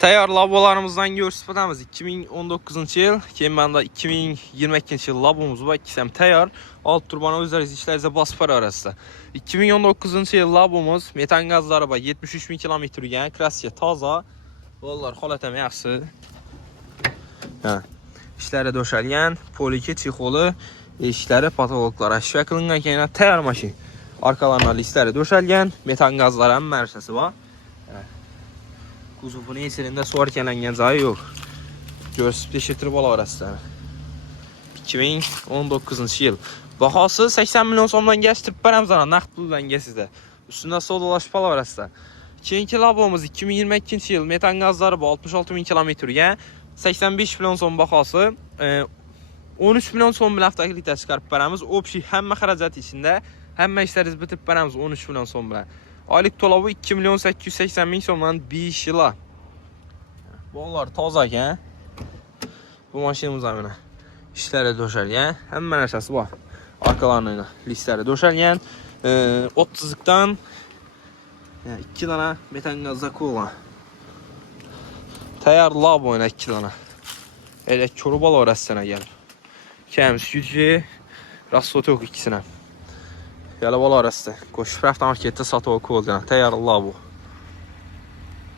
Tayyor labolarımızdan görsüz 2019 yıl, keyin bende 2022 yıl labomuz var. İkisi hem tayyor. Alt turbana özleriniz işlerinize basıp arasında. 2019 yıl labomuz metan gazları var. 73 bin kilometre yani krasiye taza. Vallahi holat hem yaxşı. Ha. İşlere döşəlgən, poliki çixolu, işləri patologlara şifə qılınğan keyin tayyor maşın. Arkalarına listləri döşəlgən, metan gazları hem mərşəsi var. Kuzufun eserinde su arkeləngen zayı yok. Görsüp deşirtirib ala arasında. 2019 yıl. Bahası 80 milyon somdan geçtirip verəm sana. Naqd puldan geçsizdə. Üstündə sodalaşıb ala arasında. Keyinki labomuz 2022 yıl. Metan gazları bu 66 bin kilometre. 85 milyon som bahası. 13 milyon som bir hafta litre çıkarıp verəmiz. O bir şey həmmə xəracət içində. Həmmə işləriniz bitib verəmiz 13 milyon som bilə. Aylık dolabı 2 milyon 880 bin somdan 5 yıla. Bunlar taza ki. Bu maşinimiz amına. İşlərə döşəlgən. Həmmən əsası var. Arkalarına listləri döşəlgən. 30'lukdan 2 dana metan qazda kola. Tayyor labo ilə 2 dana. Elə körubal orasına gəlir. Kəmiz gücü. Rastotu yok ikisine. Yalı bol arası. Koşup rafta markette satı oku oldu. Tayyor labo.